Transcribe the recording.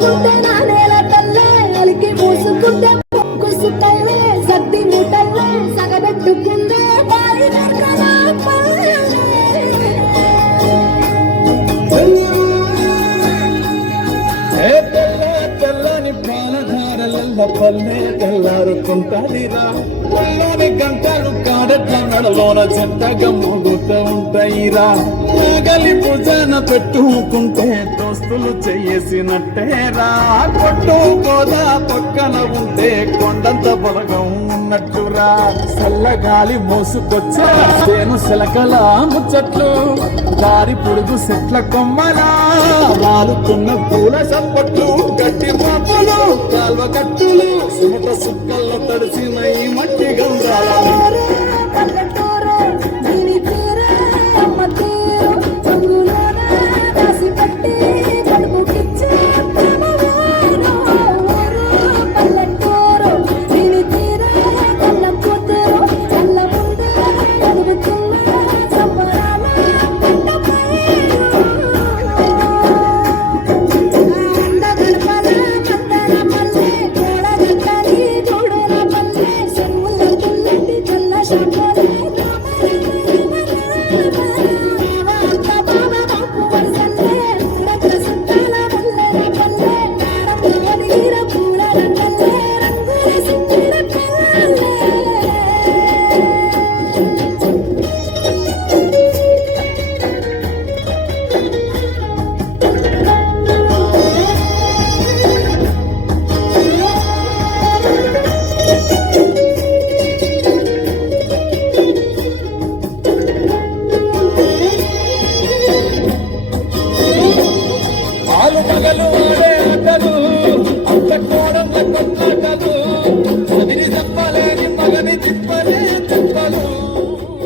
మూసుకుంటే నా నేల తల్లే అలికి మూసుకుంటే ముక్కుసు తల్లే గంటలు కాడట్ల నడలోన చెత్తగా ముగుతూ ఉంటాయిరా. గలి భుజాన పెట్టుకుంటే దోస్తులు చేసినట్టేరా కొట్టు గోదా పక్కన ఉంటే కొండంత బలగం ఉన్నట్టురా చల్లగాలి మోసుకొచ్చే నేను శిలకల ముచ్చట్లు దారి పొడుగు చెట్ల కొమ్మలా. వాలుతున్న పూల సంపట్లు గట్టి పాపలు కాల్వ కట్టులు సుమట సుక్కల్లో తడిసిన ఈ మట్టి గంధాల Thank you. Lárgalo.